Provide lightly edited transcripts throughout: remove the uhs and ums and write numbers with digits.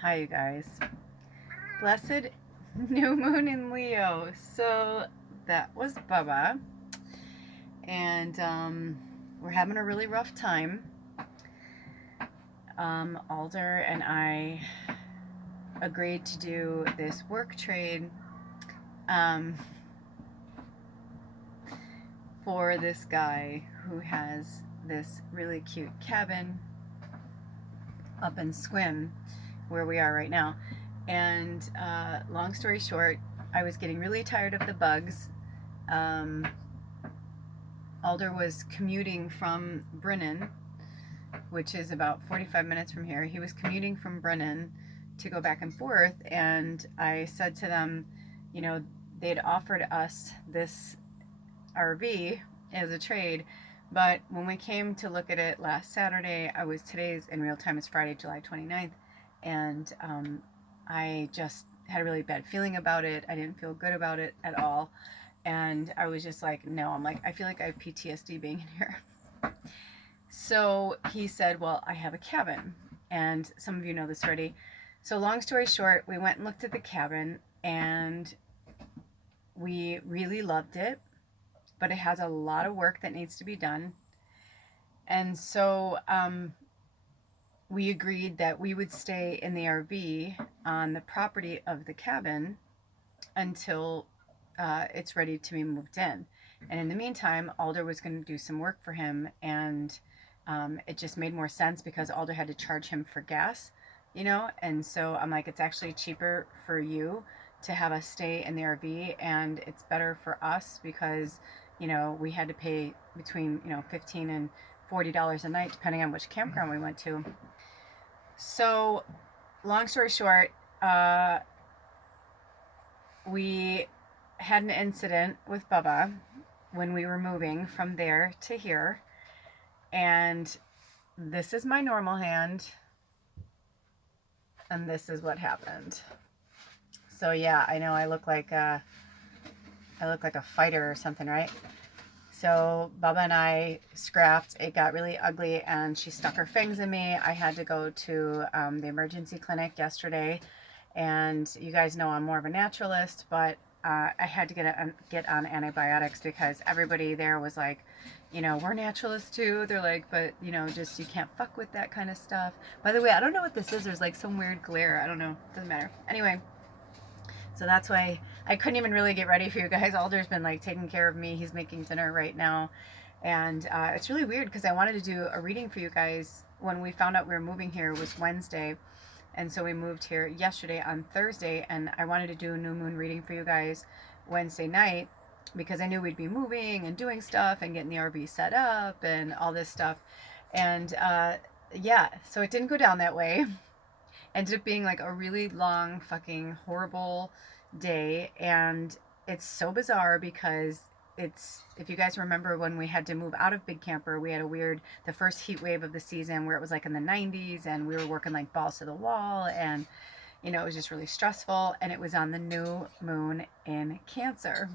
Hi, you guys. Blessed new moon in Leo. So that was Bubba, and we're having a really rough time. Alder and I agreed to do this work trade um, for this guy who has this really cute cabin up in Swim, where we are right now. And long story short, I was getting really tired of the bugs. Um, Alder was commuting from Brennan, which is about 45 minutes from here. He was commuting from Brennan to go back and forth, and I said to them, you know, they'd offered us this RV as a trade, but when we came to look at it last Saturday, today's in real time is Friday, July 29th, and I just had a really bad feeling about it. I didn't feel good about it at all. And I was just like, no, I feel like I have PTSD being in here. So he said, well, I have a cabin. And some of you know this already. So long story short, we went and looked at the cabin and we really loved it, but it has a lot of work that needs to be done. And so we agreed that we would stay in the RV on the property of the cabin until it's ready to be moved in. And in the meantime, Alder was going to do some work for him, and it just made more sense because Alder had to charge him for gas, and so I'm like, it's actually cheaper for you to have us stay in the RV, and it's better for us because, we had to pay between, $15 and $40 a night, depending on which campground we went to. So, long story short, we had an incident with Bubba when we were moving from there to here, and this is my normal hand, and this is what happened. So yeah, I know I look like a fighter or something, right? So Bubba and I scrapped. It got really ugly, and she stuck her fangs in me. I had to go to the emergency clinic yesterday, and you guys know I'm more of a naturalist, but I had to get on antibiotics because everybody there was like, we're naturalists too. They're like, but just you can't fuck with that kind of stuff. By the way, I don't know what this is. There's like some weird glare. I don't know. Doesn't matter. Anyway, so that's why I couldn't even really get ready for you guys. Alder's been like taking care of me. He's making dinner right now. And it's really weird because I wanted to do a reading for you guys when we found out we were moving here. It was Wednesday. And so we moved here yesterday on Thursday, and I wanted to do a new moon reading for you guys Wednesday night because I knew we'd be moving and doing stuff and getting the RV set up and all this stuff. And yeah, so it didn't go down that way. Ended up being like a really long, fucking horrible day. And it's so bizarre because if you guys remember when we had to move out of Big Camper, we had the first heat wave of the season where it was like in the 90s and we were working like balls to the wall, and it was just really stressful, and it was on the new moon in Cancer.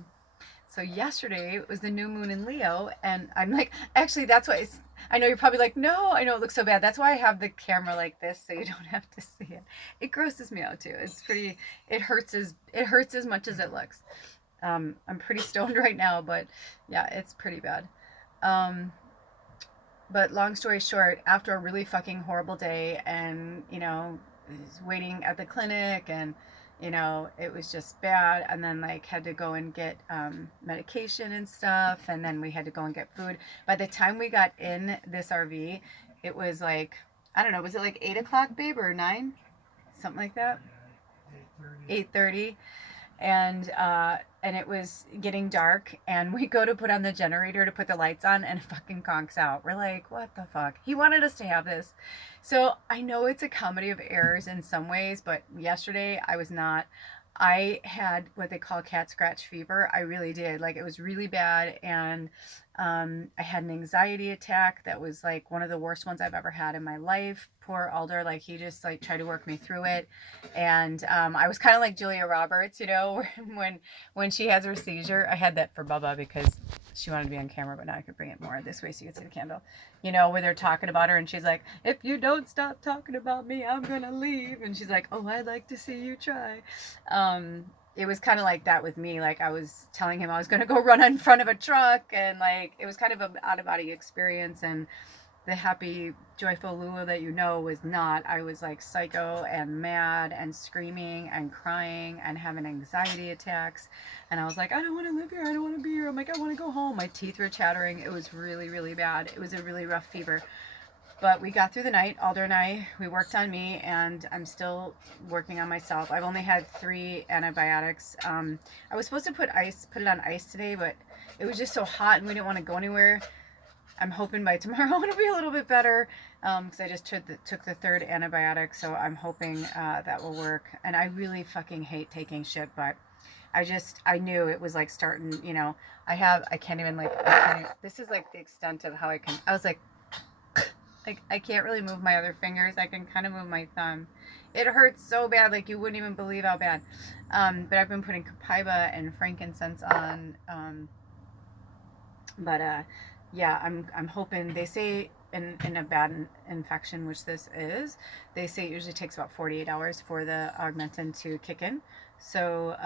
So yesterday was the new moon in Leo, and I'm like, actually, that's why I know you're probably like, no, I know it looks so bad. That's why I have the camera like this so you don't have to see it. It grosses me out too. It hurts as much as it looks. I'm pretty stoned right now, but yeah, it's pretty bad. But long story short, after a really fucking horrible day and, waiting at the clinic and, it was just bad. And then like had to go and get medication and stuff. And then we had to go and get food. By the time we got in this RV, it was like, I don't know, was it like 8 o'clock, babe, or 9? Something like that? 8:30. And it was getting dark, and we go to put on the generator to put the lights on, and it fucking conks out. We're like, what the fuck? He wanted us to have this. So I know it's a comedy of errors in some ways, but yesterday I was not. I had what they call cat scratch fever. I really did. Like, it was really bad, and I had an anxiety attack that was like one of the worst ones I've ever had in my life. Poor Alder, like he just like tried to work me through it, and I was kind of like Julia Roberts, you know, when she has her seizure. I had that for Bubba because she wanted to be on camera, but now I could bring it more this way so you can see the candle. You know, where they're talking about her, and she's like, "If you don't stop talking about me, I'm gonna leave," and she's like, "Oh, I'd like to see you try." It was kind of like that with me. Like I was telling him I was going to go run in front of a truck, and like it was kind of an out of body experience. And the happy, joyful Lulu that you know was not. I was like psycho and mad and screaming and crying and having anxiety attacks. And I was like, I don't want to live here. I don't want to be here. I'm like, I want to go home. My teeth were chattering. It was really, really bad. It was a really rough fever. But we got through the night. Alder and we worked on me, and I'm still working on myself. I've only had 3 antibiotics. I was supposed to put it on ice today, but it was just so hot and we didn't want to go anywhere. I'm hoping by tomorrow it'll be a little bit better, because I just took the 3rd antibiotic, so I'm hoping that will work. And I really fucking hate taking shit, but I knew it was like starting, you know, I can't even this is like the extent of how I was like I can't really move my other fingers. I can kind of move my thumb. It hurts so bad, like you wouldn't even believe how bad. But I've been putting copaiba and frankincense on. Yeah, I'm hoping. They say in a bad infection, which this is, they say it usually takes about 48 hours for the augmentin to kick in. So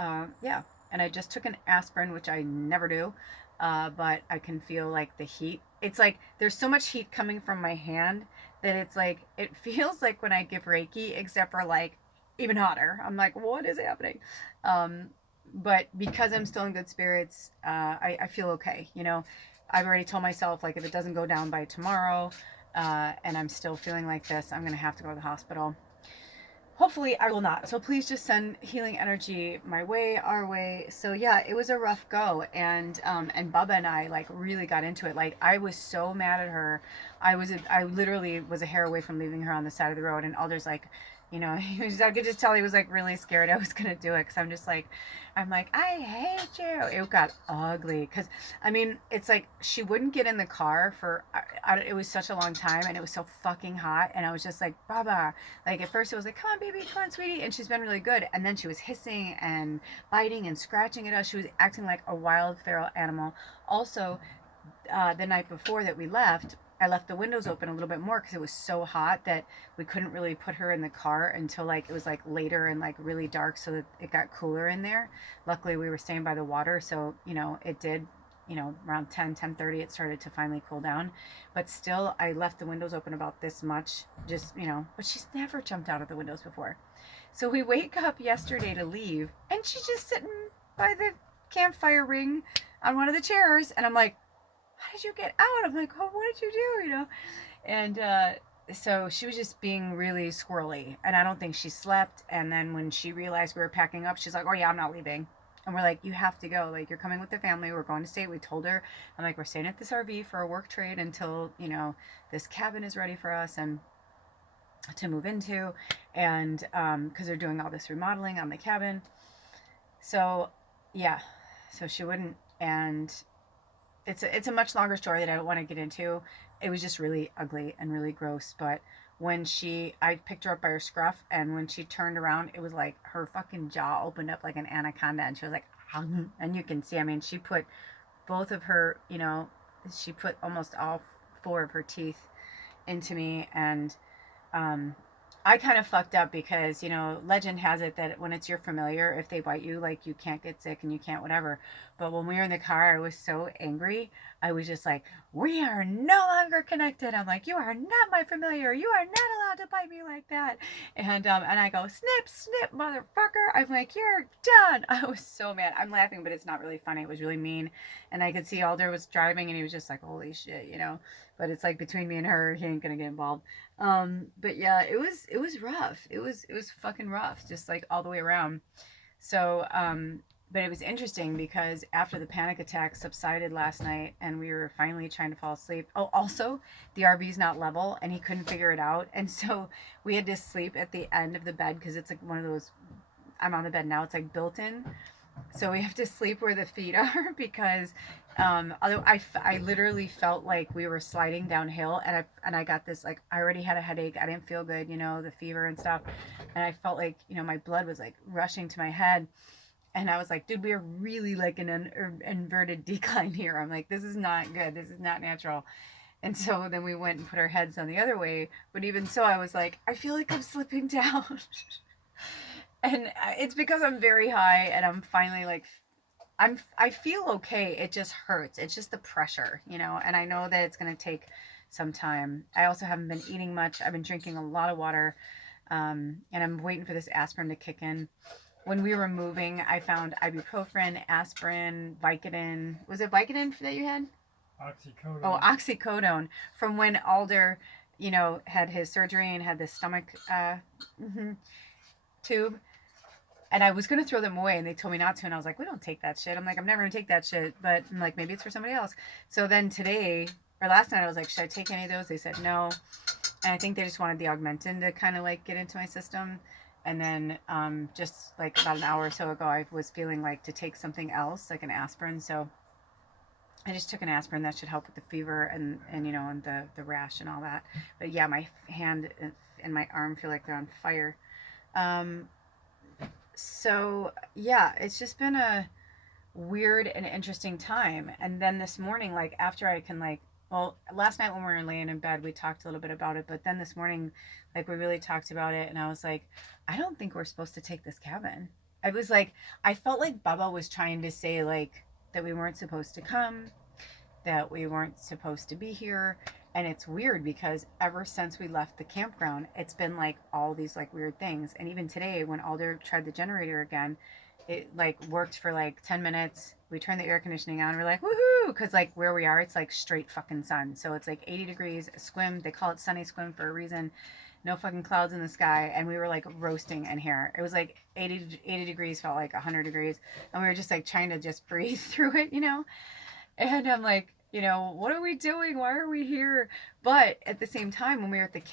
yeah, and I just took an aspirin, which I never do. But I can feel like the heat. It's like there's so much heat coming from my hand that it's like it feels like when I give Reiki, except for like even hotter. I'm like, what is happening? Um, but because I'm still in good spirits, I feel okay. You know, I've already told myself like if it doesn't go down by tomorrow, and I'm still feeling like this, I'm gonna have to go to the hospital. Hopefully I will not. So please just send healing energy my way, our way. So yeah, it was a rough go, and Bubba and I like really got into it. Like I was so mad at her. I literally was a hair away from leaving her on the side of the road, and Alder's like, you know, I could just tell he was like really scared I was gonna do it, because I'm like, I hate you. It got ugly because I mean, it's like she wouldn't get in the car for it was such a long time, and it was so fucking hot, and I was just like, Baba. Like at first it was like, come on, baby, come on, sweetie, and she's been really good, and then she was hissing and biting and scratching at us. She was acting like a wild feral animal. Also, the night before that we left, I left the windows open a little bit more because it was so hot that we couldn't really put her in the car until like it was like later and like really dark, so that it got cooler in there. Luckily, we were staying by the water, so you know it did. You know, around 10:30, it started to finally cool down. But still, I left the windows open about this much, just, you know, but she's never jumped out of the windows before. So we wake up yesterday to leave, and she's just sitting by the campfire ring on one of the chairs, and I'm like, how did you get out? I'm like, oh, what did you do? You know? And so she was just being really squirrely. And I don't think she slept. And then when she realized we were packing up, she's like, oh, yeah, I'm not leaving. And we're like, you have to go. Like, you're coming with the family. We're going to stay. We told her, I'm like, we're staying at this RV for a work trade until, you know, this cabin is ready for us and to move into. And because they're doing all this remodeling on the cabin. So, yeah. So she wouldn't. And it's a much longer story that I don't want to get into. It was just really ugly and really gross. But I picked her up by her scruff, and when she turned around, it was like her fucking jaw opened up like an anaconda, and she was like, and you can see, I mean, she put both of her, you know, she put almost all 4 of her teeth into me, and um, I kind of fucked up because, you know, legend has it that when it's your familiar, if they bite you, like you can't get sick and you can't whatever. But when we were in the car, I was so angry. I was just like, we are no longer connected. I'm like, you are not my familiar. You are not allowed to bite me like that. And I go, snip, snip, motherfucker. I'm like, you're done. I was so mad. I'm laughing, but it's not really funny. It was really mean. And I could see Alder was driving, and he was just like, holy shit, you know. But it's like between me and her, he ain't gonna get involved. But yeah, it was rough. It was fucking rough, just like all the way around. So, but it was interesting because after the panic attack subsided last night and we were finally trying to fall asleep. Oh, also, the RV's not level and he couldn't figure it out. And so we had to sleep at the end of the bed because it's like one of those, I'm on the bed now, it's like built in. So we have to sleep where the feet are because although I literally felt like we were sliding downhill, and I got this, like, I already had a headache. I didn't feel good, you know, the fever and stuff. And I felt like, you know, my blood was like rushing to my head. And I was like, dude, we are really like in an inverted decline here. I'm like, this is not good. This is not natural. And so then we went and put our heads on the other way. But even so, I was like, I feel like I'm slipping down. And it's because I'm very high and I'm finally like, I feel okay. It just hurts. It's just the pressure, you know, and I know that it's going to take some time. I also haven't been eating much. I've been drinking a lot of water. And I'm waiting for this aspirin to kick in. When we were moving, I found ibuprofen, aspirin, Vicodin. Was it Vicodin that you had? Oxycodone. Oh, oxycodone from when Alder, you know, had his surgery and had this stomach tube. And I was gonna throw them away, and they told me not to. And I was like, "We don't take that shit." I'm like, "I'm never gonna take that shit." But I'm like, maybe it's for somebody else. So then today or last night, I was like, "Should I take any of those?" They said no, and I think they just wanted the Augmentin to kind of like get into my system. And then just like about an hour or so ago, I was feeling like to take something else, like an aspirin. So I just took an aspirin that should help with the fever and you know, and the rash and all that. But yeah, my hand and my arm feel like they're on fire. Um, so yeah, it's just been a weird and interesting time. And then this morning, like after I can like, well, last night when we were laying in bed, we talked a little bit about it. But then this morning, like we really talked about it, and I was like, I don't think we're supposed to take this cabin. I was like, I felt like Bubba was trying to say like that we weren't supposed to come, that we weren't supposed to be here. And it's weird because ever since we left the campground, it's been like all these like weird things. And even today, when Alder tried the generator again, it like worked for like 10 minutes. We turned the air conditioning on. We're like, woohoo! Because like where we are, it's like straight fucking sun. So it's like 80 degrees, squim. They call it sunny squim for a reason. No fucking clouds in the sky. And we were like roasting in here. It was like 80 degrees, felt like 100 degrees. And we were just like trying to just breathe through it, you know? And I'm like, you know, what are we doing? Why are we here? But at the same time, when we were at the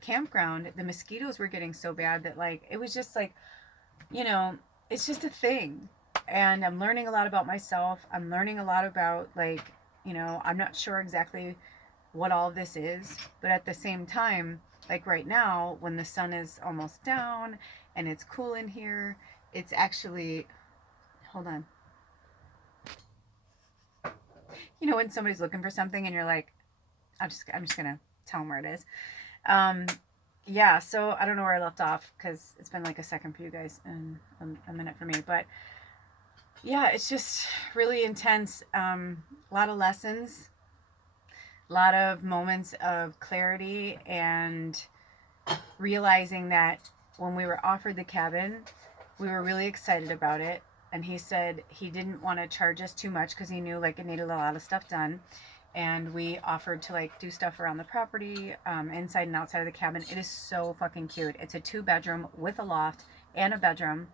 campground, the mosquitoes were getting so bad that like it was just like, you know, it's just a thing. And I'm learning a lot about myself. I'm learning a lot about like, you know, I'm not sure exactly what all of this is, but at the same time, like right now, when the sun is almost down and it's cool in here, it's actually, hold on. You know, when somebody's looking for something and you're like, I'm just gonna tell them where it is. Um, yeah, so I don't know where I left off because it's been like a second for you guys and a minute for me. But yeah, it's just really intense. A lot of lessons, a lot of moments of clarity, and realizing that when we were offered the cabin, we were really excited about it. And he said he didn't want to charge us too much because he knew like it needed a lot of stuff done. And we offered to like do stuff around the property, inside and outside of the cabin. It is so fucking cute. It's a 2 bedroom with a loft and a bedroom,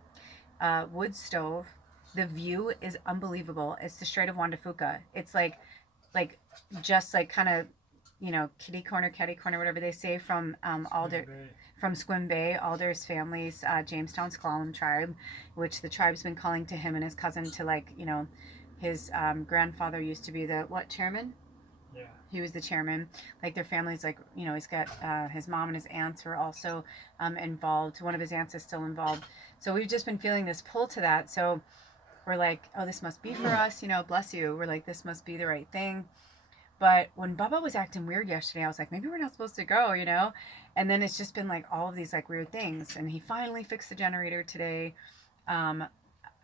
wood stove. The view is unbelievable. It's the Strait of Juan de Fuca. It's like just like kind of, you know, kitty corner, catty corner, whatever they say, from Alder, from Squim Bay, Alder's family's Jamestown Squam tribe, which the tribe's been calling to him and his cousin to like, you know, his grandfather used to be the what chairman? Yeah. He was the chairman. Like their family's like, you know, he's got his mom and his aunts were also involved. One of his aunts is still involved. So we've just been feeling this pull to that. So we're like, oh, this must be for us, you know, bless you. We're like, this must be the right thing. But when Bubba was acting weird yesterday, I was like, maybe we're not supposed to go, you know? And then it's just been like all of these like weird things. And he finally fixed the generator today. Um,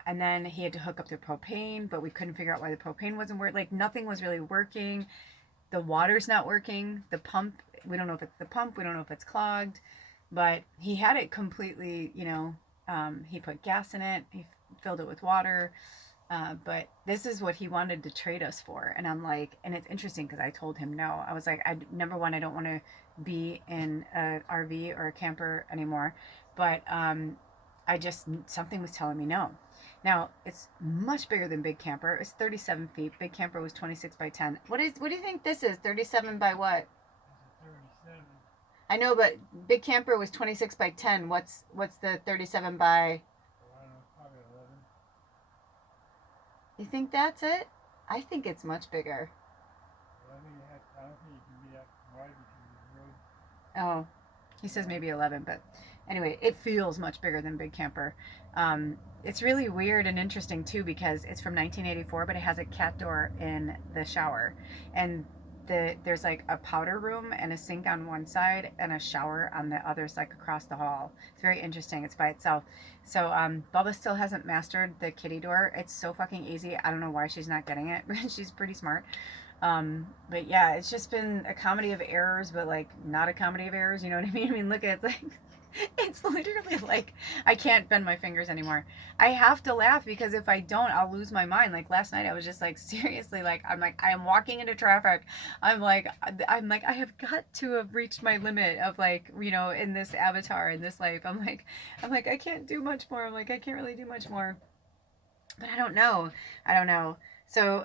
and then he had to hook up the propane, but we couldn't figure out why the propane wasn't working. Like nothing was really working. The water's not working. The pump, we don't know if it's the pump. We don't know if it's clogged. But he had it completely, you know, he put gas in it. He filled it with water. But this is what he wanted to trade us for. And I'm like, and it's interesting because I told him no. I was like, number one, I don't want to be in an RV or a camper anymore. But I just, something was telling me no. Now, it's much bigger than Big Camper. It's 37 feet. Big Camper was 26 by 10. What do you think this is? 37 by what? 37. I know, but Big Camper was 26 by 10. What's the 37 by? I don't know, probably 11. You think that's it? I think it's much bigger. Well, I don't think it can be that wide because it's really, Oh, he says maybe 11, but anyway, it feels much bigger than Big Camper. It's really weird and interesting too because it's from 1984, but it has a cat door in the shower, and there's like a powder room and a sink on one side and a shower on the other, like across the hall. It's very interesting. It's by itself. So Bubba still hasn't mastered the kitty door. It's so fucking easy. I don't know why she's not getting it. She's pretty smart. But yeah, it's just been a comedy of errors, but like not a comedy of errors. You know what I mean? I mean, look at it's like it's literally like I can't bend my fingers anymore. I have to laugh because if I don't, I'll lose my mind. Like last night, I was just like seriously, like I'm like I am walking into traffic. I'm like I have got to have reached my limit of like in this avatar in this life. I'm like I can't do much more. I'm like I can't really do much more. But I don't know. I don't know. So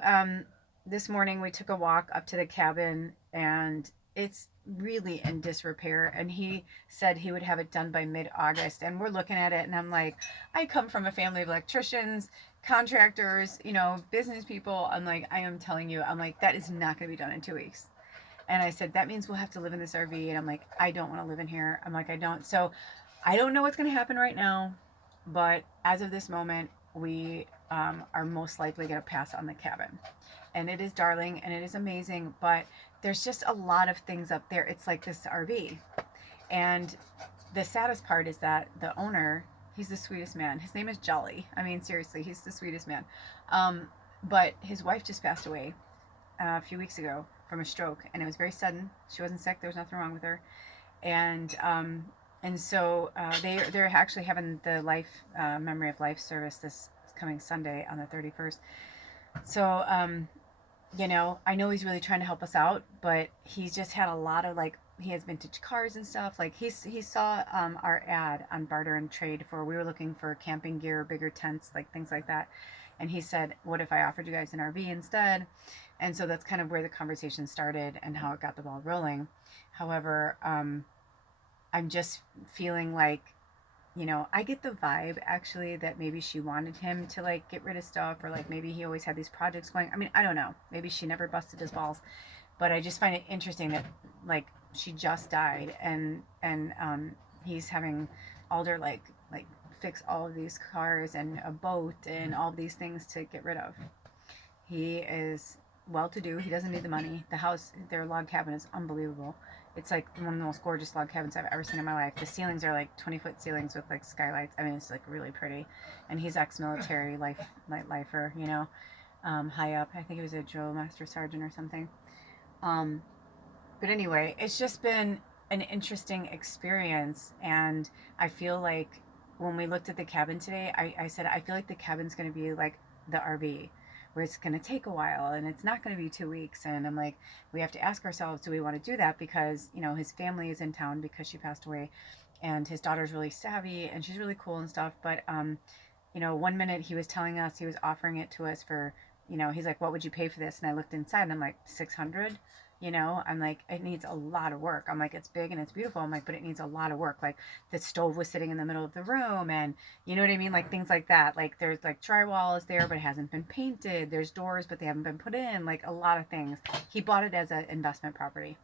this morning we took a walk up to the cabin and it's really in disrepair, and he said he would have it done by mid-August, and we're looking at it and I'm like, I come from a family of electricians, contractors, business people. I'm like, I am telling you, I'm like, that is not going to be done in 2 weeks. And I said, that means we'll have to live in this RV. And I'm like, I don't want to live in here. I'm like, I don't. So I don't know what's going to happen right now. But as of this moment, we are most likely going to pass on the cabin. And it is darling and it is amazing. But there's just a lot of things up there. It's like this RV. And the saddest part is that the owner, he's the sweetest man. His name is Jolly. I mean, seriously, he's the sweetest man. But his wife just passed away a few weeks ago from a stroke, and it was very sudden. She wasn't sick. There was nothing wrong with her, and so they're actually having the life memory of life service this coming Sunday on the 31st. So I know he's really trying to help us out, but he's just had a lot of like he has vintage cars and stuff. Like he saw our ad on barter and trade for we were looking for camping gear, bigger tents, like things like that. And he said, "What if I offered you guys an RV instead?" And so that's kind of where the conversation started and how it got the ball rolling. However, I'm just feeling like I get the vibe actually that maybe she wanted him to like get rid of stuff, or like maybe he always had these projects going. I mean, I don't know. Maybe she never busted his balls, but I just find it interesting that like she just died and he's having Alder like fix all of these cars and a boat and all of these things to get rid of. He is well to do. He doesn't need the money. The house, their log cabin is unbelievable. It's like one of the most gorgeous log cabins I've ever seen in my life. The ceilings are like 20-foot ceilings with like skylights. I mean, it's like really pretty. And he's ex-military lifer, high up. I think he was a drill master sergeant or something. Um, but anyway, it's just been an interesting experience. And I feel like when we looked at the cabin today, I said, I feel like the cabin's going to be like the RV, where it's going to take a while and it's not going to be 2 weeks. And I'm like, we have to ask ourselves, do we want to do that? Because, his family is in town because she passed away, and his daughter's really savvy and she's really cool and stuff. But, one minute he was telling us he was offering it to us for, he's like, what would you pay for this? And I looked inside and I'm like, 600. I'm like, it needs a lot of work. I'm like, it's big and it's beautiful. I'm like, but it needs a lot of work. Like the stove was sitting in the middle of the room, and you know what I mean? Like things like that. Like there's like drywall is there, but it hasn't been painted. There's doors, but they haven't been put in. Like a lot of things. He bought it as an investment property.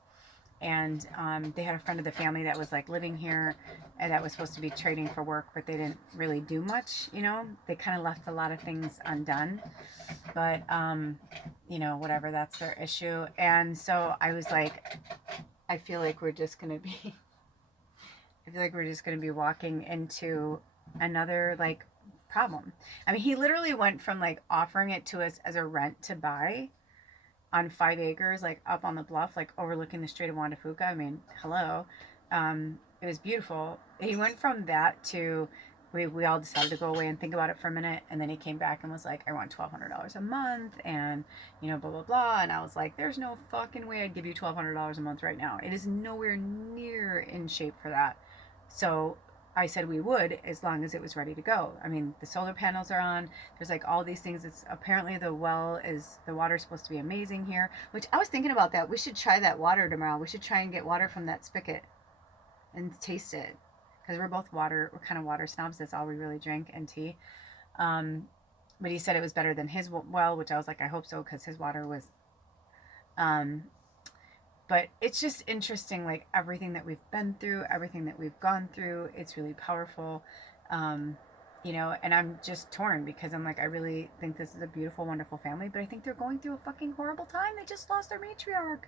And they had a friend of the family that was like living here and that was supposed to be trading for work, but they didn't really do much. They kind of left a lot of things undone, but whatever, that's their issue. And so I was like, I feel like we're just gonna be I feel like we're just gonna be walking into another like problem. I mean, he literally went from like offering it to us as a rent to buy on 5 acres, like up on the bluff, like overlooking the Strait of Juan de Fuca. I mean, hello. It was beautiful. He went from that to we all decided to go away and think about it for a minute, and then he came back and was like, I want $1,200 a month, and blah blah blah. And I was like, there's no fucking way I'd give you $1,200 a month right now. It is nowhere near in shape for that. So I said we would as long as it was ready to go. I mean, the solar panels are on. There's like all these things. It's apparently the water's supposed to be amazing here, which I was thinking about that. We should try that water tomorrow. We should try and get water from that spigot and taste it, because we're kind of water snobs. That's all we really drink, and tea. Um, but he said it was better than his well, which I was like, I hope so, because his water was, um, but it's just interesting, like everything that we've been through, everything that we've gone through. It's really powerful. Um, you know, and I'm just torn because I'm like, I really think this is a beautiful, wonderful family, but I think they're going through a fucking horrible time. They just lost their matriarch.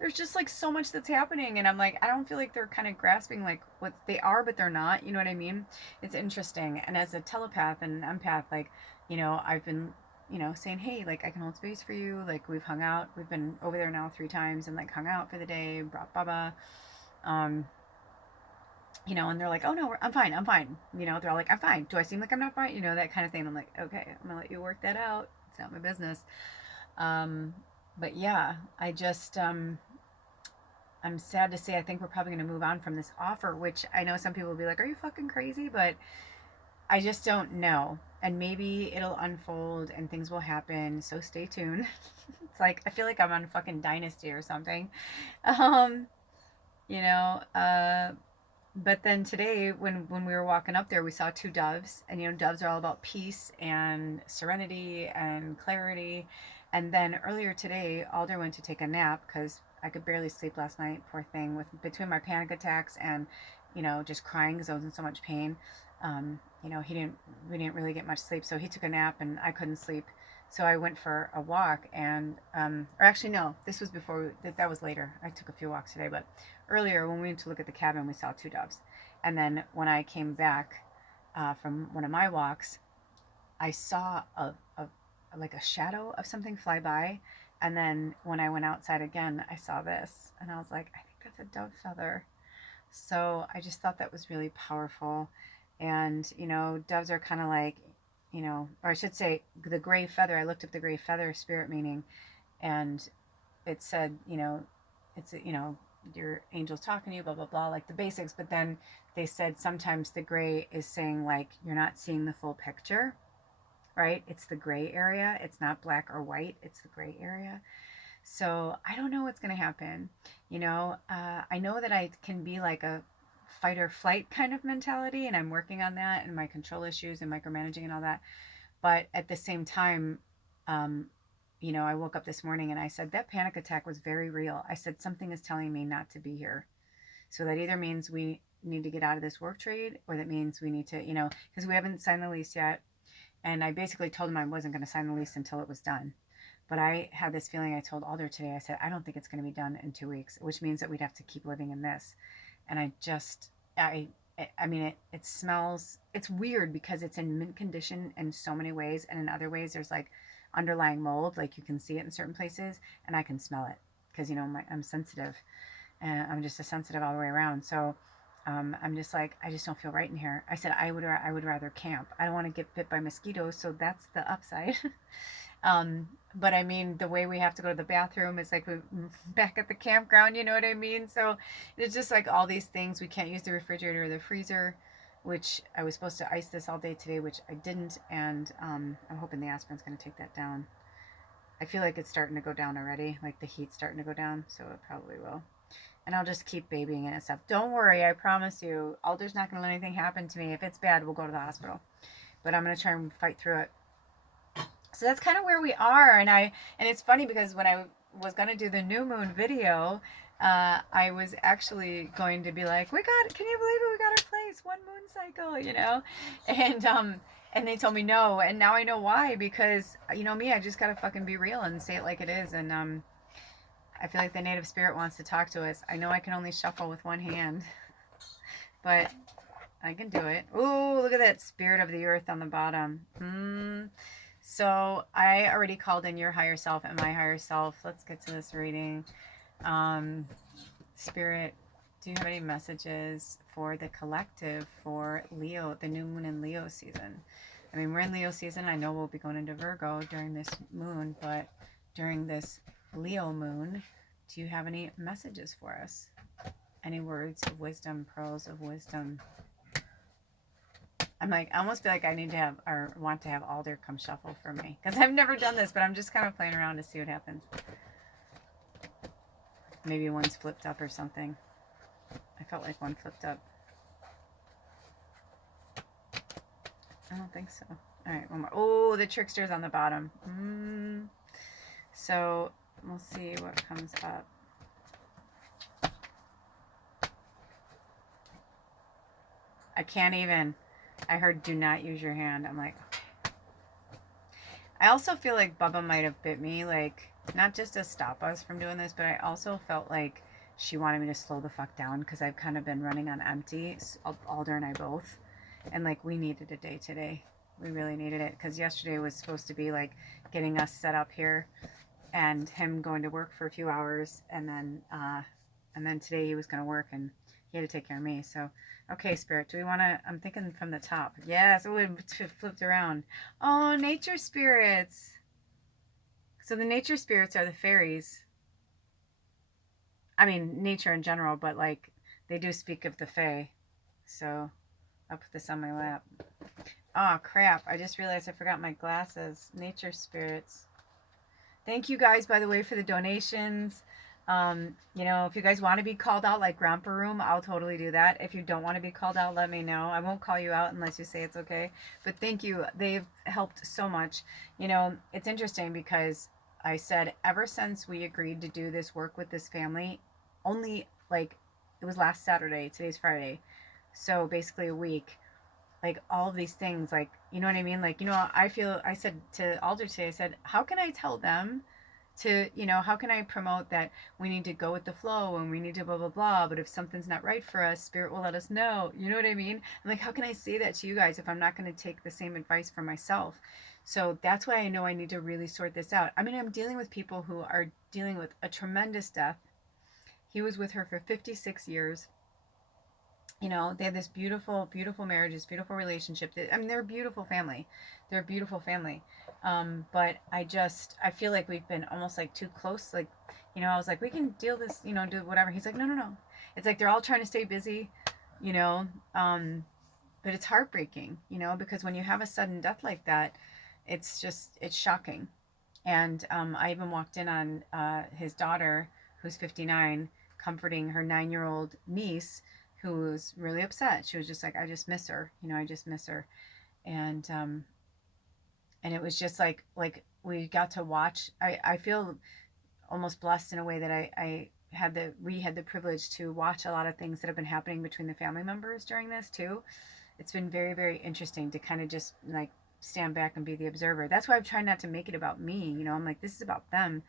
There's just like so much that's happening, and I'm like, I don't feel like they're kind of grasping like what they are, but they're not. You know what I mean? It's interesting. And as a telepath and empath, like, you know, I've been, you know, saying, hey, like I can hold space for you. Like we've hung out. We've been over there now 3 times and like hung out for the day. Brought Baba. Um, you know, and they're like, oh no, I'm fine. I'm fine. You know, they're all like, I'm fine. Do I seem like I'm not fine? You know, that kind of thing. I'm like, okay, I'm gonna let you work that out. It's not my business. Um, but yeah, I just, I'm sad to say I think we're probably going to move on from this offer, which I know some people will be like, are you fucking crazy? But I just don't know. And maybe it'll unfold and things will happen. So stay tuned. It's like, I feel like I'm on fucking Dynasty or something. Um, you know, but then today when we were walking up there, we saw 2 doves, and you know, doves are all about peace and serenity and clarity. And then earlier today, Alder went to take a nap because I could barely sleep last night, poor thing, with between my panic attacks and, you know, just crying because I was in so much pain. You know, we didn't really get much sleep, so he took a nap and I couldn't sleep. So I went for a walk, and or actually no, this was before that was later. I took a few walks today, but earlier when we went to look at the cabin, we saw 2 doves. And then when I came back from one of my walks, I saw a like a shadow of something fly by. And then when I went outside again, I saw this, and I was like, I think that's a dove feather. So I just thought that was really powerful. And, you know, doves are kind of like, you know, or I should say the gray feather. I looked up the gray feather spirit meaning, and it said, you know, it's, you know, your angel's talking to you, blah, blah, blah, like the basics. But then they said sometimes the gray is saying like you're not seeing the full picture, right? It's the gray area. It's not black or white. It's the gray area. So I don't know what's going to happen. You know, I know that I can be like a fight or flight kind of mentality, and I'm working on that and my control issues and micromanaging and all that. But at the same time, um, you know, I woke up this morning and I said, that panic attack was very real. I said, something is telling me not to be here. So that either means we need to get out of this work trade, or that means we need to, you know, because we haven't signed the lease yet. And I basically told him I wasn't going to sign the lease until it was done. But I had this feeling. I told Alder today, I said, I don't think it's going to be done in 2 weeks, which means that we'd have to keep living in this. And I mean, it smells, it's weird because it's in mint condition in so many ways. And in other ways, there's like underlying mold, like you can see it in certain places, and I can smell it because, you know, I'm sensitive, and I'm just a sensitive all the way around. So I'm just like, I just don't feel right in here. I said, I would rather camp. I don't want to get bit by mosquitoes. So that's the upside. But I mean, the way we have to go to the bathroom is like we back at the campground, you know what I mean? So it's just like all these things. We can't use the refrigerator or the freezer, which I was supposed to ice this all day today, which I didn't. And I'm hoping the aspirin's going to take that down. I feel like it's starting to go down already. Like the heat's starting to go down, so it probably will. And I'll just keep babying it and stuff. Don't worry, I promise you. Alder's not going to let anything happen to me. If it's bad, we'll go to the hospital. But I'm going to try and fight through it. So that's kind of where we are. And it's funny because when I was going to do the new moon video, I was actually going to be like, can you believe it? We got our place, 1 moon cycle, you know? And they told me no. And now I know why, because, you know me, I just got to fucking be real and say it like it is. And I feel like the native spirit wants to talk to us. I know I can only shuffle with one hand, but I can do it. Ooh, look at that spirit of the earth on the bottom. So I already called in your higher self and my higher self. Let's get to this reading. Spirit, do you have any messages for the collective for Leo, the new moon in Leo season? I mean, we're in Leo season. I know we'll be going into Virgo during this moon, but during this Leo moon, do you have any messages for us? Any words of wisdom, pearls of wisdom? I'm like, I almost feel like I need to have, or want to have Alder come shuffle for me, because I've never done this, but I'm just kind of playing around to see what happens. Maybe one's flipped up or something. I felt like one flipped up. I don't think so. All right, one more. Oh, the Trickster's on the bottom. So we'll see what comes up. I can't even. I heard do not use your hand. I'm like, okay. I also feel like Bubba might have bit me, like, not just to stop us from doing this, but I also felt like she wanted me to slow the fuck down because I've kind of been running on empty, Alder and I both. And, like, we needed a day today. We really needed it because yesterday was supposed to be, like, getting us set up here and him going to work for a few hours. And then today he was going to work and he had to take care of me. So, okay, Spirit, do we want to, I'm thinking from the top. Yes, it flipped around. Oh, nature spirits. So the nature spirits are the fairies. I mean, nature in general, but like they do speak of the fae. So I'll put this on my lap. Oh, crap. I just realized I forgot my glasses. Nature spirits. Thank you guys, by the way, for the donations. If you guys want to be called out like Grandpa Room, I'll totally do that. If you don't want to be called out, let me know. I won't call you out unless you say it's okay. But thank you. They've helped so much. It's interesting because I said ever since we agreed to do this work with this family, only like it was last Saturday, today's Friday. So basically a week, like all of these things, like, you know what I mean? Like, I said to Alder today, I said, how can I tell them to, how can I promote that we need to go with the flow and we need to blah, blah, blah. But if something's not right for us, Spirit will let us know. You know what I mean? I'm like, how can I say that to you guys if I'm not going to take the same advice for myself? So that's why I know I need to really sort this out. I mean, I'm dealing with people who are dealing with a tremendous death. He was with her for 56 years. They had this beautiful, beautiful marriage, this beautiful relationship. I mean, they're a beautiful family. They're a beautiful family. But I feel like we've been almost like too close. Like, I was like, we can deal this, do whatever. He's like, no, no, no. It's like they're all trying to stay busy, you know. But it's heartbreaking, because when you have a sudden death like that, it's shocking. And I even walked in on his daughter, who's 59, comforting her 9-year-old niece who was really upset. She was just like, I just miss her. I just miss her. And it was just like we got to watch. I feel almost blessed in a way that we had the privilege to watch a lot of things that have been happening between the family members during this too. It's been very, very interesting to kind of just like stand back and be the observer. That's why I'm trying not to make it about me. I'm like, this is about them.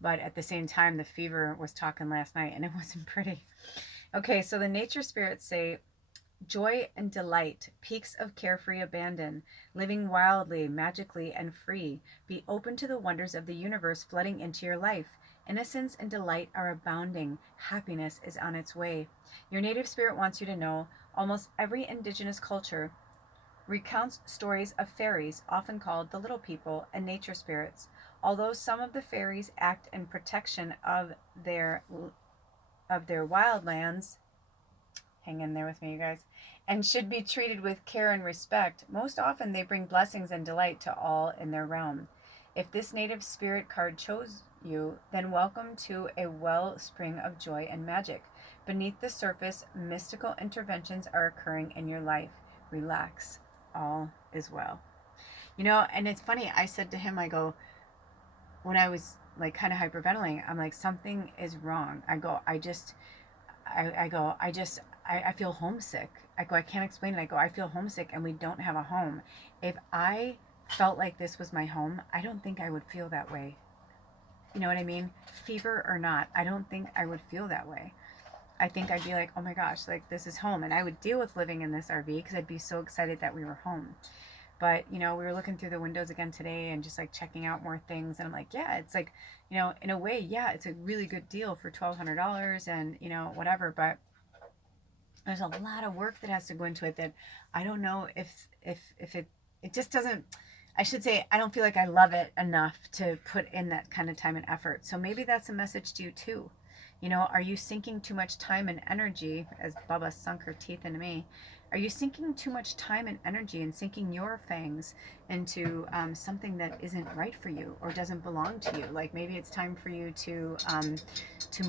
But at the same time, the fever was talking last night and it wasn't pretty. Okay, so the nature spirits say, joy and delight, peaks of carefree abandon, living wildly, magically, and free. Be open to the wonders of the universe flooding into your life. Innocence and delight are abounding. Happiness is on its way. Your native spirit wants you to know almost every indigenous culture recounts stories of fairies, often called the little people, and nature spirits. Although some of the fairies act in protection of their wildlands, hang in there with me, you guys, and should be treated with care and respect, most often they bring blessings and delight to all in their realm. If this native spirit card chose you, then welcome to a wellspring of joy and magic. Beneath the surface, mystical interventions are occurring in your life. Relax. All is well. And it's funny, I said to him, I go, when I was like kind of hyperventilating, I'm like, something is wrong. I go, I feel homesick. I go, I can't explain it. I go, I feel homesick and we don't have a home. If I felt like this was my home, I don't think I would feel that way. You know what I mean? Fever or not, I don't think I would feel that way. I think I'd be like, oh my gosh, like this is home. And I would deal with living in this RV because I'd be so excited that we were home. But, we were looking through the windows again today and just like checking out more things. And I'm like, yeah, it's like, in a way, yeah, it's a really good deal for $1,200 and, whatever. But there's a lot of work that has to go into it that I don't know if it just doesn't, I should say, I don't feel like I love it enough to put in that kind of time and effort. So maybe that's a message to you too. Are you sinking too much time and energy, as Bubba sunk her teeth into me? Are you sinking too much time and energy and sinking your fangs into something that isn't right for you or doesn't belong to you? Like maybe it's time for you to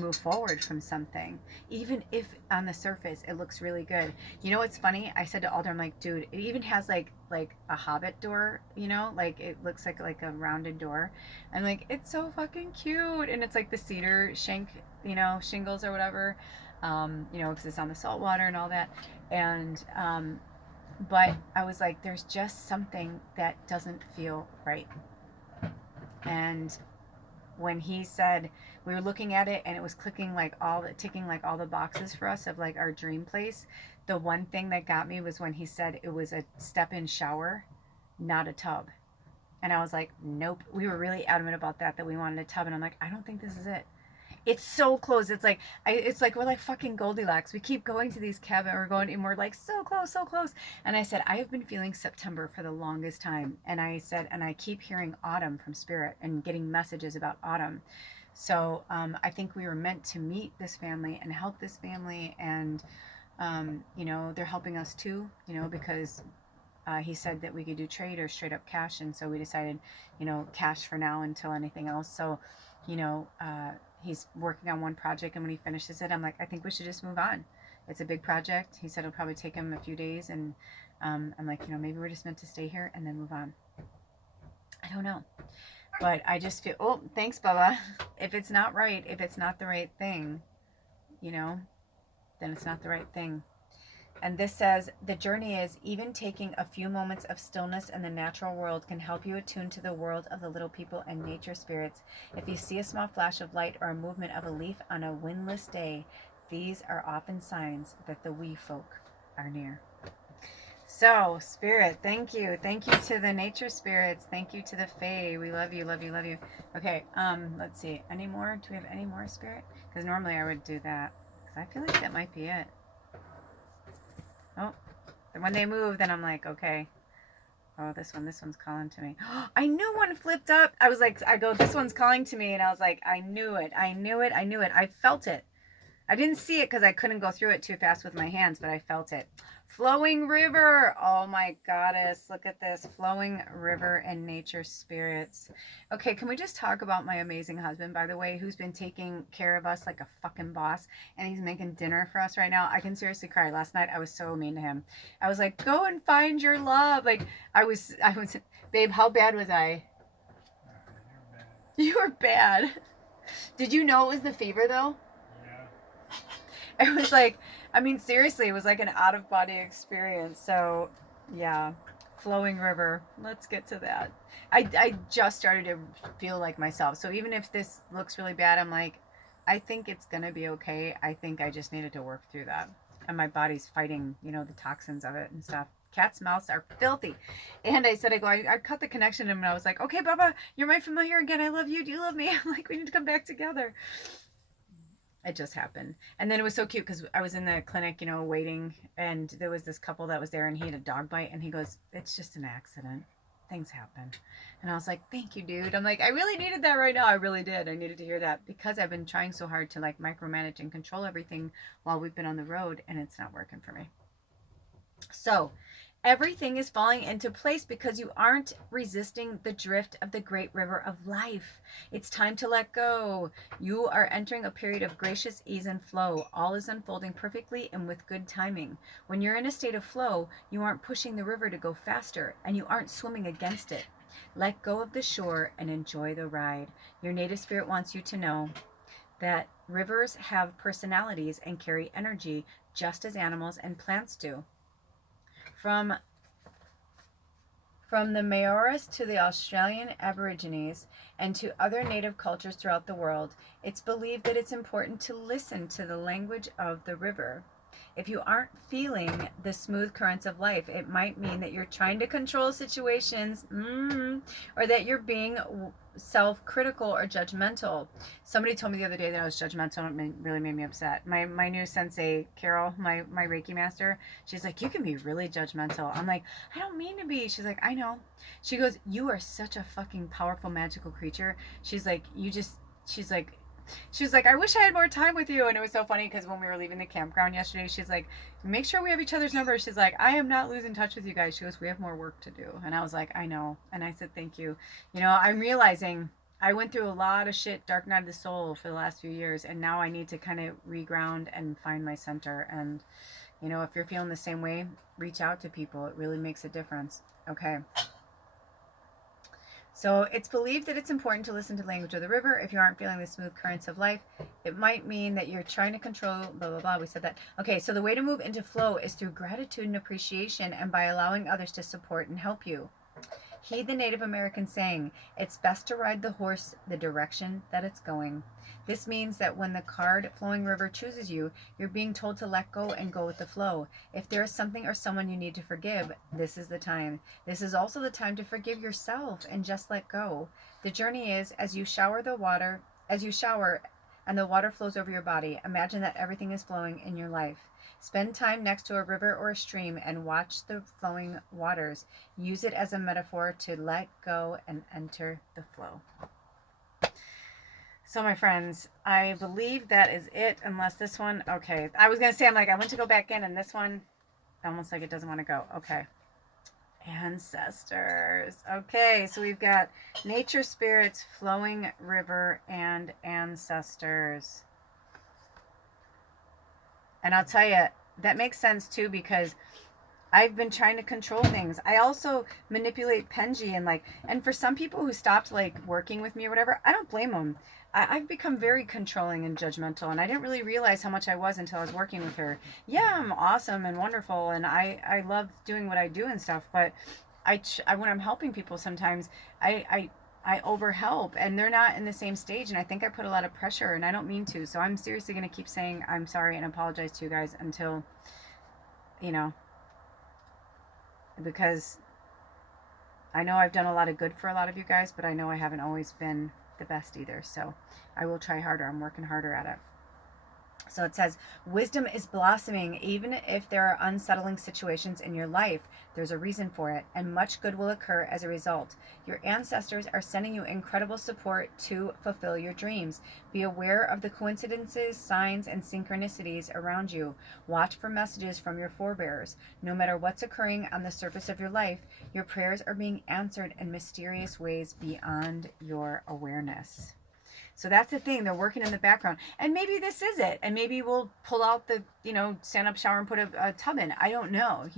move forward from something, even if on the surface it looks really good. It's funny. I said to Alder, I'm like, dude, it even has like like a hobbit door, like it looks like a rounded door. And like it's so fucking cute, and it's like the cedar shank, shingles or whatever, because it's on the salt water and all that. And but I was like, there's just something that doesn't feel right. And when he said, we were looking at it and it was ticking like all the boxes for us of like our dream place, the one thing that got me was when he said it was a step-in shower, not a tub. And I was like, nope. We were really adamant about that we wanted a tub, and I'm like, I don't think this is it. It's so close. It's like we're like fucking Goldilocks. We keep going to these cabins. We're going, and we're like so close, so close. And I said, I have been feeling September for the longest time. And I said, and I keep hearing autumn from Spirit and getting messages about autumn. So I think we were meant to meet this family and help this family, and they're helping us too. Because he said that we could do trade or straight up cash, and so we decided, cash for now until anything else. So, he's working on one project, and when he finishes it, I'm like, I think we should just move on. It's a big project. He said it'll probably take him a few days, and I'm like, maybe we're just meant to stay here and then move on. I don't know, but I just feel. Oh, thanks, Bubba. If it's not right, if it's not the right thing, then it's not the right thing. And this says, the journey is even taking a few moments of stillness in the natural world can help you attune to the world of the little people and nature spirits. If you see a small flash of light or a movement of a leaf on a windless day, these are often signs that the wee folk are near. So, Spirit, thank you. Thank you to the nature spirits. Thank you to the Fae. We love you, love you, love you. Okay, let's see. Any more? Do we have any more, Spirit? Because normally I would do that. Because I feel like that might be it. Oh, and when they move, then I'm like, okay. Oh, this one's calling to me. I knew one flipped up. I go, this one's calling to me. And I was like, I knew it. I felt it. I didn't see it because I couldn't go through it too fast with my hands, but I felt it. Flowing river. Oh my goddess. Look at this. Flowing river and nature spirits. Okay, can we just talk about my amazing husband, by the way, who's been taking care of us like a fucking boss, and he's making dinner for us right now. I can seriously cry. Last night I was so mean to him. I was like, go and find your love. Like I was, babe, how bad was I? You were bad. Did you know it was the fever though? It was like, seriously, it was like an out-of-body experience. So, yeah, flowing river. Let's get to that. I just started to feel like myself. So even if this looks really bad, I'm like, I think it's going to be okay. I think I just needed to work through that. And my body's fighting, the toxins of it and stuff. Cat's mouths are filthy. And I said, I cut the connection, and I was like, okay, Bubba, you're my familiar again. I love you. Do you love me? I'm like, we need to come back together. It just happened. And then it was so cute because I was in the clinic, waiting, and there was this couple that was there, and he had a dog bite, and he goes, it's just an accident. Things happen. And I was like, thank you, dude. I'm like, I really needed that right now. I really did. I needed to hear that because I've been trying so hard to like micromanage and control everything while we've been on the road, and it's not working for me. So, everything is falling into place because you aren't resisting the drift of the great river of life. It's time to let go. You are entering a period of gracious ease and flow. All is unfolding perfectly and with good timing. When you're in a state of flow, you aren't pushing the river to go faster, and you aren't swimming against it. Let go of the shore and enjoy the ride. Your native spirit wants you to know that rivers have personalities and carry energy just as animals and plants do. From the Maoris to the Australian Aborigines and to other native cultures throughout the world, it's believed that it's important to listen to the language of the river. If you aren't feeling the smooth currents of life, it might mean that you're trying to control situations, or that you're being self-critical or judgmental. Somebody told me the other day that I was judgmental, and it really made me upset. My new sensei, Carol, my Reiki master, she's like, you can be really judgmental. I'm like, I don't mean to be. She's like, I know. She goes, you are such a fucking powerful, magical creature. She's like, she was like, I wish I had more time with you. And it was so funny because when we were leaving the campground yesterday, she's like, make sure we have each other's numbers. She's like, I am not losing touch with you guys. She goes, we have more work to do. And I was like, I know. And I said, thank you. I'm realizing I went through a lot of shit, dark night of the soul for the last few years. And now I need to kind of reground and find my center. And You know, if you're feeling the same way, reach out to people. It really makes a difference. Okay. So it's believed that it's important to listen to the language of the river. If you aren't feeling the smooth currents of life, it might mean that you're trying to control, blah, blah, blah. We said that. Okay, so the way to move into flow is through gratitude and appreciation and by allowing others to support and help you. Heed the Native American saying, it's best to ride the horse the direction that it's going. This means that when the card flowing river chooses you, you're being told to let go and go with the flow. If there is something or someone you need to forgive, this is the time. This is also the time to forgive yourself and just let go. The journey is as you shower and the water flows over your body, imagine that everything is flowing in your life. Spend time next to a river or a stream and watch the flowing waters. Use it as a metaphor to let go and enter the flow. So, my friends, I believe that is it, unless this one, okay. I was going to say, I went to go back in, and this one, almost like it doesn't want to go. Okay. Ancestors. Okay, so we've got nature spirits, flowing river, and ancestors. And I'll tell you, that makes sense too, because I've been trying to control things. I also manipulate Penji and for some people who stopped working with me or whatever, I don't blame them. I've become very controlling and judgmental, and I didn't really realize how much I was until I was working with her. Yeah, I'm awesome and wonderful, and I love doing what I do and stuff, but when I'm helping people sometimes, I overhelp, and they're not in the same stage, and I think I put a lot of pressure, and I don't mean to. So I'm seriously going to keep saying I'm sorry and apologize to you guys until, you know, because I know I've done a lot of good for a lot of you guys, but I know I haven't always been the best either. So I will try harder. I'm working harder at it. So it says, wisdom is blossoming. Even if there are unsettling situations in your life, there's a reason for it, and much good will occur as a result. Your ancestors are sending you incredible support to fulfill your dreams. Be aware of the coincidences, signs, and synchronicities around you. Watch for messages from your forebears. No matter what's occurring on the surface of your life, your prayers are being answered in mysterious ways beyond your awareness. So that's the thing. They're working in the background. And maybe this is it. And maybe we'll pull out the, stand up shower and put a tub in. I don't know,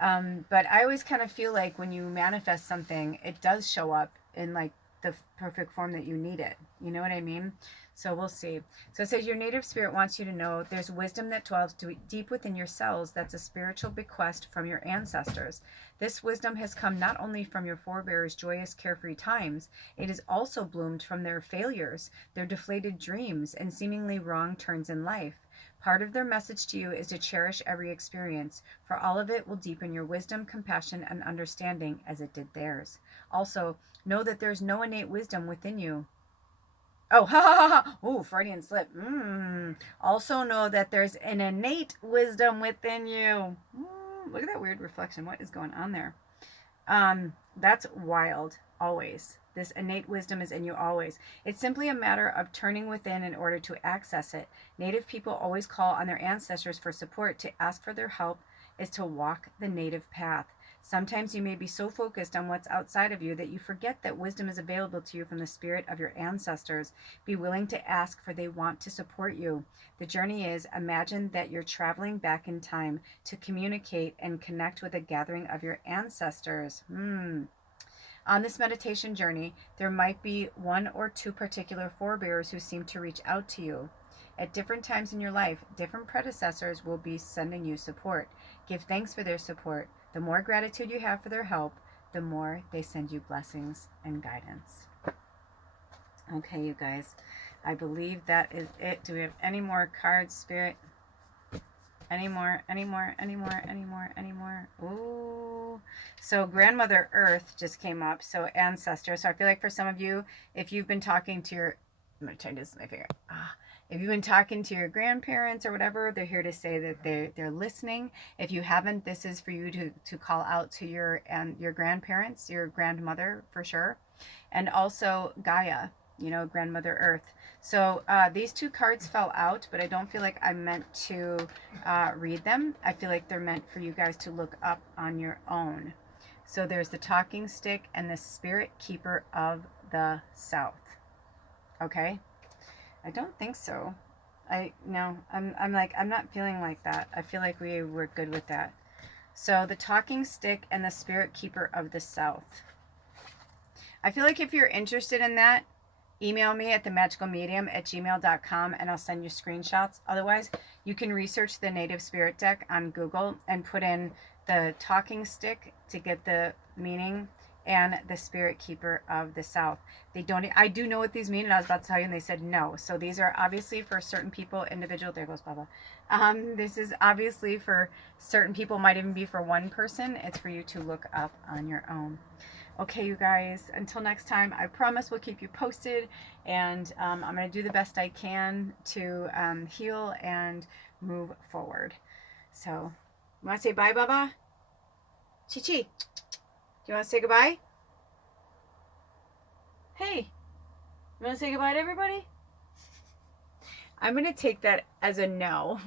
But I always kind of feel like when you manifest something, it does show up in the perfect form that you need it. You know what I mean? So we'll see. So it says your native spirit wants you to know there's wisdom that dwells deep within your cells. That's a spiritual bequest from your ancestors. This wisdom has come not only from your forebears' joyous, carefree times, it has also bloomed from their failures, their deflated dreams, and seemingly wrong turns in life. Part of their message to you is to cherish every experience, for all of it will deepen your wisdom, compassion, and understanding as it did theirs. Also, know that there's no innate wisdom within you. Oh, ha ha ha ha. Ooh, Freudian slip. Also know that there's an innate wisdom within you. Look at that weird reflection. What is going on there? That's wild. Always. This innate wisdom is in you always. It's simply a matter of turning within in order to access it. Native people always call on their ancestors for support. To ask for their help is to walk the native path. Sometimes you may be so focused on what's outside of you that you forget that wisdom is available to you from the spirit of your ancestors. Be willing to ask, for they want to support you. The journey is, imagine that you're traveling back in time to communicate and connect with a gathering of your ancestors. On this meditation journey, there might be one or two particular forebears who seem to reach out to you. At different times in your life, different predecessors will be sending you support. Give thanks for their support. The more gratitude you have for their help, the more they send you blessings and guidance. Okay, you guys, I believe that is it. Do we have any more cards, Spirit? Any more? Ooh. So Grandmother Earth just came up. So ancestor. So I feel like for some of you, if you've been talking to your, I'm going to try this with my finger. If you've been talking to your grandparents or whatever, they're here to say that they're listening. If you haven't, this is for you to call out to your grandparents, your grandmother for sure. And also Gaia, Grandmother Earth. So these two cards fell out, but I don't feel like I'm meant to read them. I feel like they're meant for you guys to look up on your own. So there's the talking stick and the spirit keeper of the South. Okay? I don't think so. I'm like, I'm not feeling like that. I feel like we were good with that. So the talking stick and the spirit keeper of the south. I feel like if you're interested in that, email me at themagickalmedium@gmail.com and I'll send you screenshots. Otherwise, you can research the native spirit deck on Google and put in the talking stick to get the meaning and the spirit keeper of the south. They don't, I do know what these mean, and I was about to tell you, and they said no. So these are obviously for certain people, individual. There goes Baba. This is obviously for certain people, might even be for one person. It's for you to look up on your own. Okay, you guys, until next time, I promise we'll keep you posted, and I'm going to do the best I can to heal and move forward. So, you want to say bye, Baba? Chi Chi, do you want to say goodbye? Hey, you want to say goodbye to everybody? I'm going to take that as a no.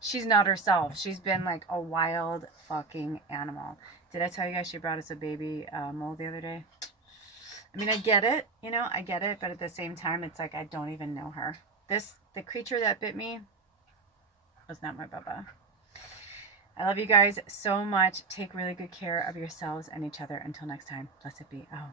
She's not herself. She's been like a wild fucking animal. Did I tell you guys she brought us a baby mole the other day? I mean, I get it, I get it, but at the same time, it's like I don't even know her. The creature that bit me was not my Baba. I love you guys so much. Take really good care of yourselves and each other. Until next time, blessed be. Oh.